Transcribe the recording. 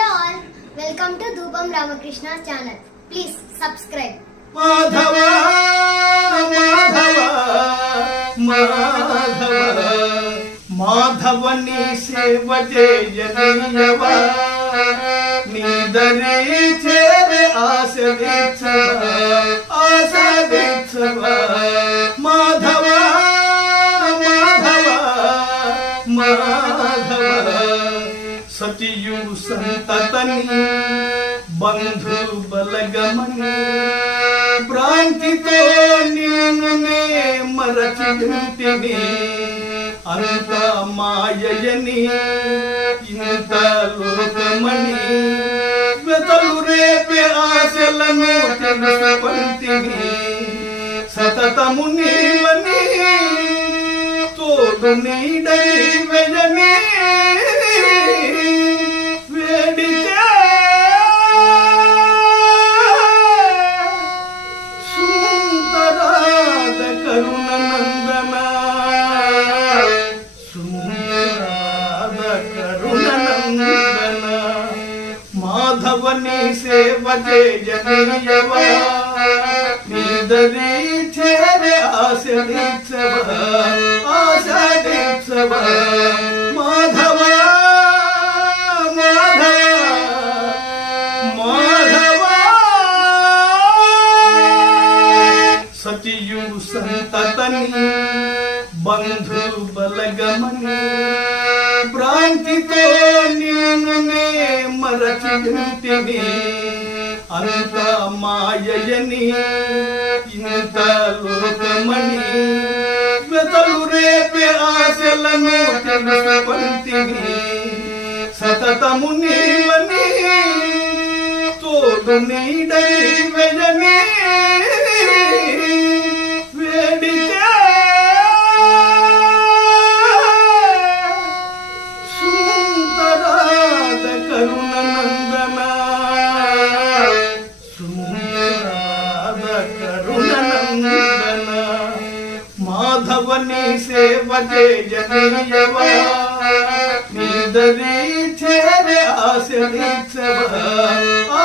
Hello all welcome to Dhupam Ramakrishna channel please subscribe Madhava Madhava Madhava మాధవని సేవ చేయవ నీదరే చేరే ఆశ దీక్షవ ఆశ దీక్షవ మాధవ మాధవ మాధవ సతియు సంతతని బంధు బలగమని భ్రాంతితో నిన్నునే మరచితిని అంత మాయని ఇంత లోకమని వెతలు రేపే ఆశలను తెలుసుకుంటిని. సతతము నీవని తోడు నీడై మాధవని సేవ చేయనీయవ నీదరి చేరే ఆశ దీక్షవ ఆశ దీక్షవ మాధవ మాధవ మాధవ సతియు సంతతని మరచితిని అంత మాయని ఇంత లోకమణి వెతలు రేపే ఆశలను తెలుసుకుంటిని. సతతము నీవని తోడు నీడై వెజనే మాధవని సేవ చేయనీయవ? నీదరి చేరే ఆశ దీక్షవ ఆశ దీక్షవ